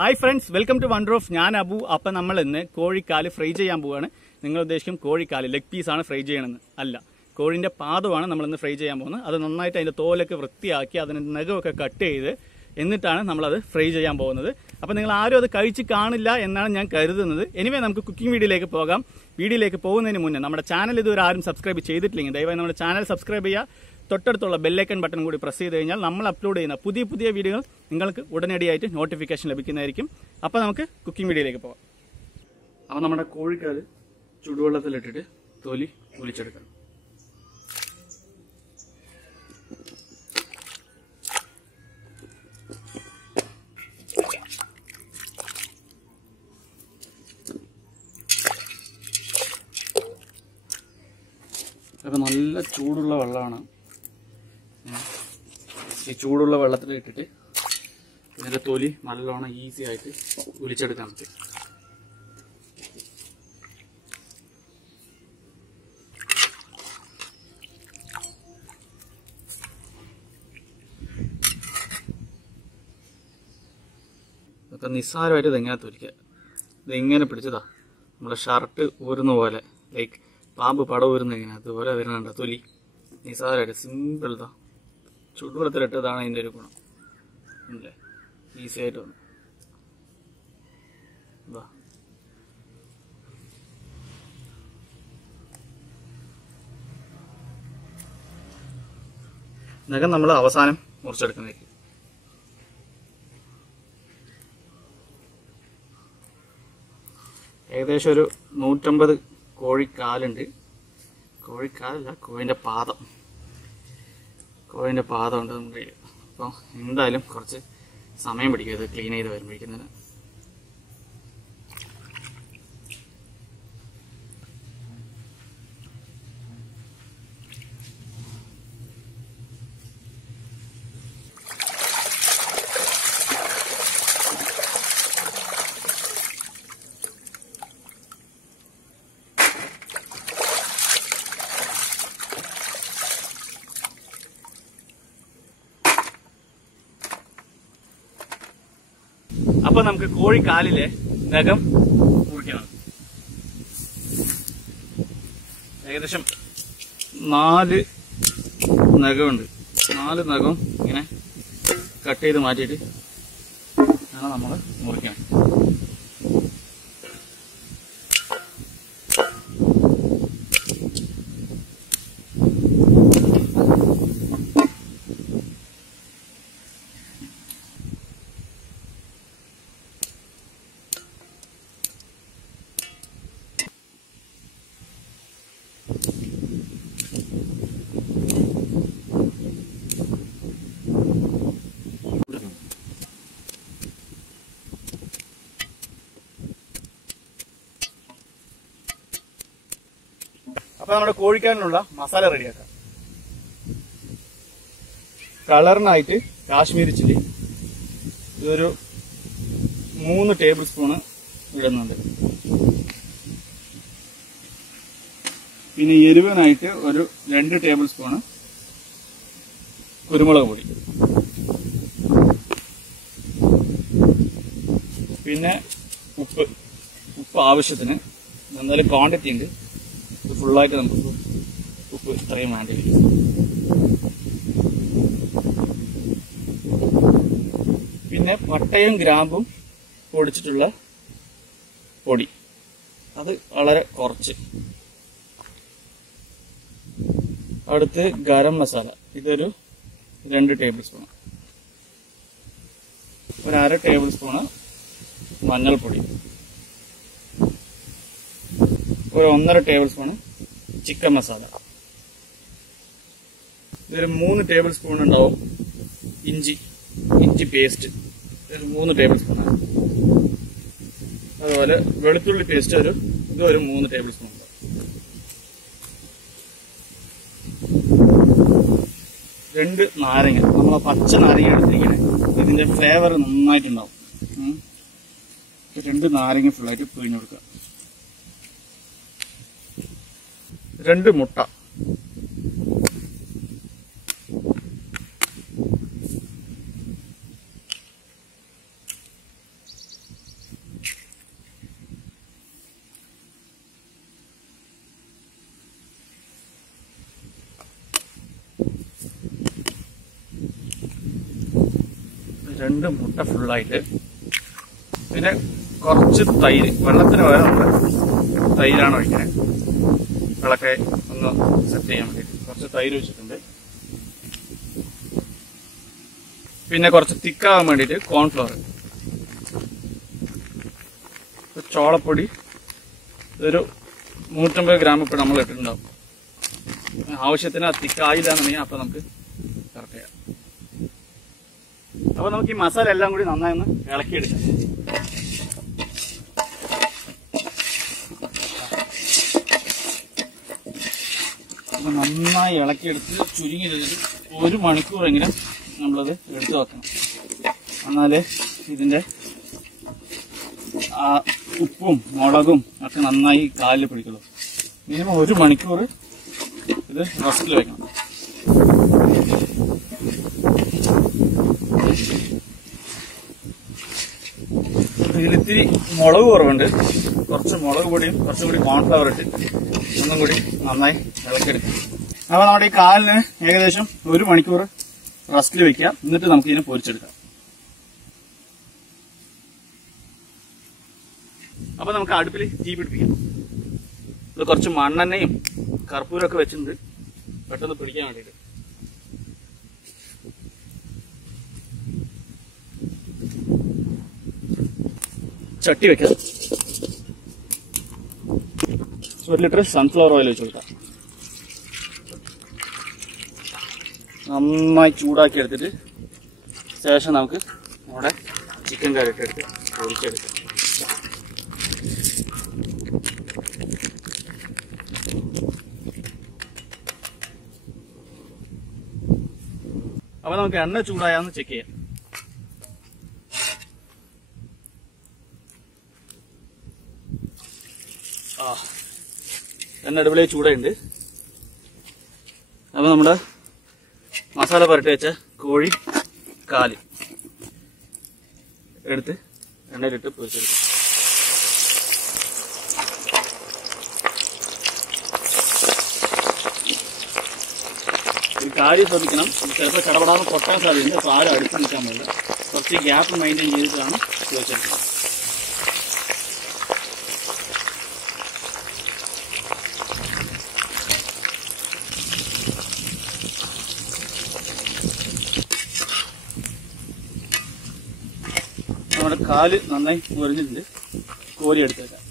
Hi friends, welcome to wonder of. ഞാൻ അബു. അപ്പം നമ്മൾ ഇന്ന് കോഴിക്കാല് ഫ്രൈ ചെയ്യാൻ പോവുകയാണ്. നിങ്ങൾ ഉദ്ദേശിക്കും കോഴിക്കാല് ലെഗ് പീസാണ് ഫ്രൈ ചെയ്യണമെന്ന്. അല്ല, കോഴിൻ്റെ പാദമാണ് നമ്മളിന്ന് ഫ്രൈ ചെയ്യാൻ പോകുന്നത്. അത് നന്നായിട്ട് അതിൻ്റെ തോലൊക്കെ വൃത്തിയാക്കി അതിന് നഖമൊക്കെ കട്ട് ചെയ്ത് എന്നിട്ടാണ് നമ്മളത് ഫ്രൈ ചെയ്യാൻ പോകുന്നത്. അപ്പം നിങ്ങൾ ആരും അത് കഴിച്ച് കാണില്ല എന്നാണ് ഞാൻ കരുതുന്നത്. എനിവേ നമുക്ക് കുക്കിംഗ് വീഡിയോയിലേക്ക് പോകാം. വീഡിയോയിലേക്ക് പോകുന്നതിന് മുന്നേ നമ്മുടെ ചാനൽ ഇതുവരെ ആരും സബ്സ്ക്രൈബ് ചെയ്തിട്ടില്ലെങ്കിൽ ദയവായി നമ്മുടെ ചാനൽ സബ്സ്ക്രൈബ് ചെയ്യുക. തൊട്ടടുത്തുള്ള ബെല്ലൈക്കൺ ബട്ടൺ കൂടി പ്രസ് ചെയ്ത് കഴിഞ്ഞാൽ നമ്മൾ അപ്ലോഡ് ചെയ്യുന്ന പുതിയ പുതിയ വീഡിയോകൾ നിങ്ങൾക്ക് ഉടനടിയായിട്ട് നോട്ടിഫിക്കേഷൻ ലഭിക്കുന്നതായിരിക്കും. അപ്പോൾ നമുക്ക് കുക്കിംഗ് വീഡിയോയിലേക്ക് പോകാം. അപ്പോൾ നമ്മുടെ കോഴിക്കാല് ചുടുവെള്ളത്തിലിട്ടിട്ട് തൊലി പൊളിച്ചെടുക്കണം. അപ്പോൾ നല്ല ചൂടുള്ള വെള്ളമാണ്. ഈ ചൂടുള്ള വെള്ളത്തിൽ ഇട്ടിട്ട് ഇതിൻ്റെ തൊലി നല്ലോണം ഈസി ആയിട്ട് ഉരിച്ചെടുക്കാൻ പറ്റും. ഇതൊക്കെ നിസ്സാരമായിട്ട് ഇതെങ്ങനെ തൊലിക്കുക. ഇതിങ്ങനെ പിടിച്ചതാ നമ്മുടെ ഷർട്ട് ഊരുന്ന പോലെ, ലൈക്ക് പാമ്പ് പട ഊരുന്ന എങ്ങനെ അതുപോലെ വരുന്നുണ്ട് തൊലി. നിസ്സാരമായിട്ട് സിമ്പിൾ ഇതാ ചുടുവെള്ളത്തിലിട്ടതാണ് അതിൻ്റെ ഒരു ഗുണം. അല്ലേ, ഈസി ആയിട്ട് വന്നു. ഇതാ നഖം നമ്മൾ അവസാനം മുറിച്ചെടുക്കുന്നതായിരിക്കും. ഏകദേശം ഒരു 150 കോഴിക്കാലുണ്ട്. കോഴിക്കാലല്ല, കോഴിൻ്റെ പാദം. കോഴിൻ്റെ പാദമുണ്ട് നമ്മുടെ കയ്യിൽ. അപ്പോൾ എന്തായാലും കുറച്ച് സമയം പിടിക്കും ഇത് ക്ലീൻ ചെയ്ത് വരുമ്പോഴേക്കുന്നതിന്. അപ്പൊ നമുക്ക് കോഴിക്കാലിലെ നഖം മുറിക്കണം. ഏകദേശം 4 നഖമുണ്ട്. 4 നഖം ഇങ്ങനെ കട്ട് ചെയ്ത് മാറ്റിയിട്ട് ആണ് നമ്മൾ മുറിക്കണം. അപ്പൊ നമ്മുടെ കോഴിക്കാലിനുള്ള മസാല റെഡിയാക്കാം. കളറിനായിട്ട് കാശ്മീരി ചില്ലി ഇതൊരു 3 ടേബിൾ സ്പൂണ് ഇടുന്നുണ്ട്. പിന്നെ എരിവിനായിട്ട് ഒരു 2 ടേബിൾ സ്പൂണ് കുരുമുളക് പൊടി. പിന്നെ ഉപ്പ് ആവശ്യത്തിന്. എന്തായാലും ക്വാണ്ടിറ്റി ഉണ്ട്, ഇത് ഫുള്ളായിട്ട് നമുക്ക് ഉപ്പ് ഇത്രയും വേണ്ടി വരും. പിന്നെ പട്ടയും ഗ്രാമ്പും പൊടിച്ചിട്ടുള്ള പൊടി, അത് വളരെ കുറച്ച്. അടുത്ത് ഗരം മസാല, ഇതൊരു 2 ടേബിൾ സ്പൂൺ. ഒരു 1/2 ടേബിൾ സ്പൂണ് മഞ്ഞൾപ്പൊടി. ഒരു 1.5 ടേബിൾ സ്പൂണ് ചിക്കൻ മസാല. ഇതൊരു 3 ടേബിൾ സ്പൂൺ ഉണ്ടാവും ഇഞ്ചി പേസ്റ്റ്, ഒരു 3 ടേബിൾ സ്പൂണാണ്. അതുപോലെ വെളുത്തുള്ളി പേസ്റ്റ് ഇതൊരു 3 ടേബിൾ സ്പൂൺ ഉണ്ടാവും. 2 നാരങ്ങ, നമ്മളെ പച്ച നാരങ്ങ എടുത്തിരിക്കണേ, ഇതിന്റെ ഫ്ലേവർ നന്നായിട്ടുണ്ടാവും. 2 നാരങ്ങ ഫുള്ളായിട്ട് പിഴിഞ്ഞു കൊടുക്കുക. 2 മുട്ട. 2 മുട്ട ഫുള്ളായിട്ട്, പിന്നെ കുറച്ച് തൈര്, വെള്ളത്തിന് പകരം നമ്മൾ തൈരാണ് ഒഴിക്കുന്നത്. വെള്ളമൊക്കെ ഒന്ന് സെറ്റ് ചെയ്യാൻ വേണ്ടി കുറച്ച് തൈര് വെച്ചിട്ടുണ്ട്. പിന്നെ കുറച്ച് തിക്കാവാൻ വേണ്ടിയിട്ട് കോൺഫ്ലവർ, ചോളപ്പൊടി ഇതൊരു 150 ഗ്രാം ഇപ്പോൾ നമ്മൾ ഇട്ടിട്ടുണ്ടാവും. ആവശ്യത്തിന് തിക്കായില്ല എന്നുണ്ടെങ്കിൽ അപ്പം നമുക്ക് കറക്റ്റ് ചെയ്യാം. അപ്പോൾ നമുക്ക് ഈ മസാല എല്ലാം കൂടി നന്നായി ഒന്ന് ഇളക്കിയെടുക്കാം. അപ്പോൾ നന്നായി ഇളക്കിയെടുത്ത് ചുരുങ്ങി 1 മണിക്കൂറെങ്കിലും നമ്മളത് എടുത്തു വെക്കണം. എന്നാലേ ഇതിൻ്റെ ആ ഉപ്പും മുളകും ഒക്കെ നന്നായി കാലിൽ പിടിക്കുള്ളൂ. മിനിമം 1 മണിക്കൂർ ഇത് റെസ്റ്റിൽ വെക്കണം. ഇതിലിത്തിരി മുളക് കുറവുണ്ട്. കുറച്ച് മുളക് പൊടിയും കുറച്ചും കൂടി കോൺഫ്ലവർ ഇട്ട് ഒന്നും കൂടി നന്നായി ഇളക്കിയെടുക്കാം. അപ്പോൾ നമ്മുടെ ഈ കാലിന് ഏകദേശം 1 മണിക്കൂർ റെസ്റ്റിൽ വെക്കാം. എന്നിട്ട് നമുക്ക് ഇതിനെ പൊരിച്ചെടുക്കാം. അപ്പൊ നമുക്ക് അടുപ്പിൽ തീ പിടിപ്പിക്കാം. ഇത് കുറച്ച് മണ്ണെണ്ണയും കർപ്പൂരമൊക്കെ വെച്ചിട്ടുണ്ട് പെട്ടെന്ന് പിടിക്കാൻ വേണ്ടിയിട്ട്. ചട്ടി വെക്കാം. 1 ലിറ്റർ സൺഫ്ലവർ ഓയിൽ വെച്ച് കൊടുക്കാം. നന്നായി ചൂടാക്കി എടുത്തിട്ട് ശേഷം നമുക്ക് നമ്മുടെ ചിക്കൻ കറി ഇട്ടെടുത്ത് പൊരിച്ചെടുക്കാം. അപ്പൊ നമുക്ക് എണ്ണ ചൂടായാന്ന് ചെക്ക് ചെയ്യാം. എണ്ണ അടിപൊളിയായി ചൂടായിട്ടുണ്ട്. അപ്പൊ നമ്മുടെ മസാല പുരട്ടി വെച്ച കോഴി കാല് എടുത്ത് എണ്ണയിലിട്ട് പൊരിച്ചെടുക്കും. ഈ കാര്യം ശ്രദ്ധിക്കണം, ചിലപ്പോൾ ചടപടാന്ന് പൊട്ടാൻ സാധ്യതയുണ്ട്. അപ്പോൾ ആരും അടുത്ത് നിൽക്കാൻ പാടില്ല. കുറച്ച് ഗ്യാപ്പ് മെയിൻറ്റെയിൻ ചെയ്തിട്ടാണ് പൊരിച്ചെടുക്കുന്നത്. നമ്മുടെ കാല് നന്നായി മുറിഞ്ഞിട്ടുണ്ട്. കോരി എടുത്തേക്കാം.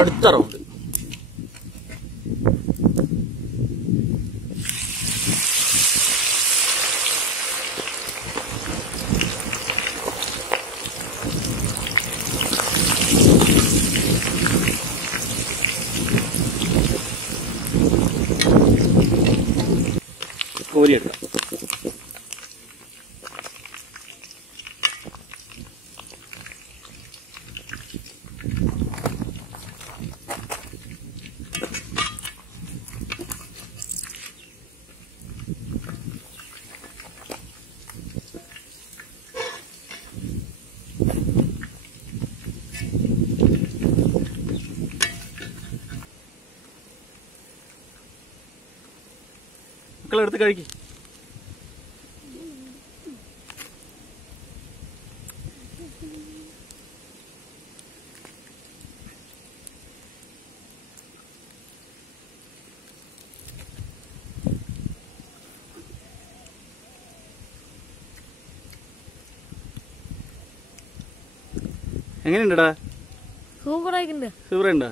അടുത്ത റൗണ്ട് കോരിയെടുക്കാം. മക്കളെടുത്ത് കഴിക്കും. എങ്ങനെയുണ്ടടാ? സൂപ്പറുണ്ടോ?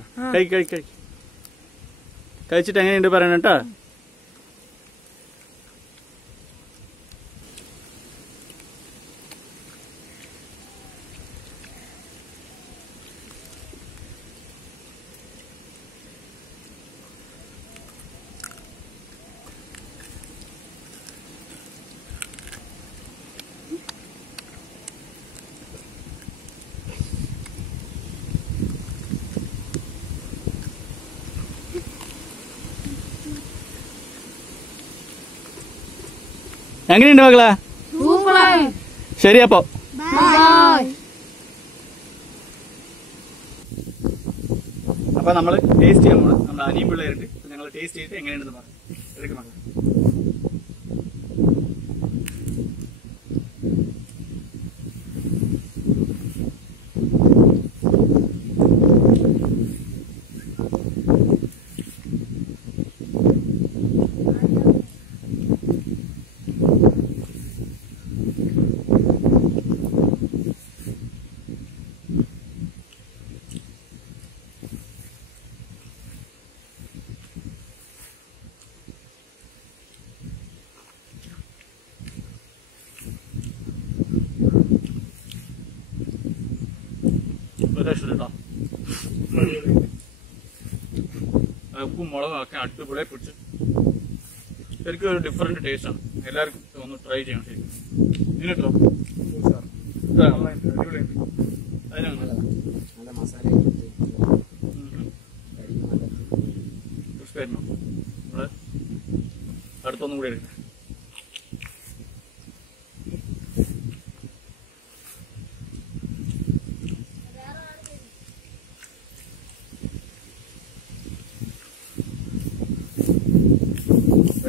കഴിച്ചിട്ട് എങ്ങനെയുണ്ട് പറയണം കേട്ടാ. എങ്ങനെയുണ്ട് മക്കളെ? ശരി അപ്പൊ അപ്പൊ നമ്മള് ടേസ്റ്റ് ചെയ്യാൻ പോകണം. നമ്മുടെ അനിയും പിള്ളേരുണ്ട്. ഞങ്ങൾ ടേസ്റ്റ് ചെയ്തിട്ട് എങ്ങനെയുണ്ടെന്ന് പറയാം. എടുക്കണം. ഉപ്പും മുളകും ഒക്കെ അടിപൊളിയെ പിടിച്ച് ശരിക്കും ഒരു ഡിഫറെന്റ് ടേസ്റ്റ് ആണ്. എല്ലാവർക്കും ഒന്ന് ട്രൈ ചെയ്യണം. ശരിക്കും ഇതിനിട്ടോ നമ്മള് അടുത്തൊന്നും കൂടി എടുക്കാം.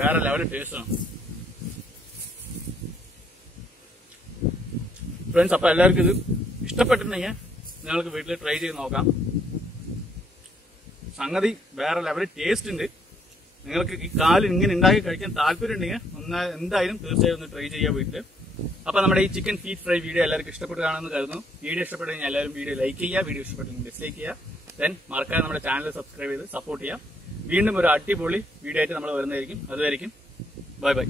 വേറെ ലെവൽ ടേസ്റ്റ് ആണ് ഫ്രണ്ട്സ്. അപ്പൊ എല്ലാവർക്കും ഇത് ഇഷ്ടപ്പെട്ടിട്ടുണ്ടെങ്കിൽ നിങ്ങൾക്ക് വീട്ടിൽ ട്രൈ ചെയ്ത് നോക്കാം. സംഗതി വേറെ ലെവൽ ടേസ്റ്റ് ഉണ്ട്. നിങ്ങൾക്ക് ഈ കാല് ഇങ്ങനെ ഉണ്ടാക്കി കഴിക്കാൻ താല്പര്യം ഉണ്ടെങ്കിൽ എന്തായാലും തീർച്ചയായും ഒന്ന് ട്രൈ ചെയ്യാൻ വീട്ടില്. അപ്പൊ നമ്മുടെ ഈ ചിക്കൻ ഫീറ്റ് ഫ്രൈ വീഡിയോ എല്ലാവർക്കും ഇഷ്ടപ്പെട്ടാണെന്ന് കരുതുന്നു. വീഡിയോ ഇഷ്ടപ്പെട്ടെങ്കിൽ എല്ലാവരും വീഡിയോ ലൈക്ക് ചെയ്യുക, വീഡിയോ ഇഷ്ടപ്പെട്ടെങ്കിൽ ഡിസ്ലൈക്ക് ചെയ്യുക. ദെൻ മറക്കാതെ നമ്മുടെ ചാനൽ സബ്സ്ക്രൈബ് ചെയ്ത് സപ്പോർട്ട് ചെയ്യാം. വീണ്ടും ഒരു അടിപൊളി വീഡിയോ ആയിട്ട് നമ്മൾ വരുന്നതായിരിക്കും. അതുവരെയും ബൈ ബൈ.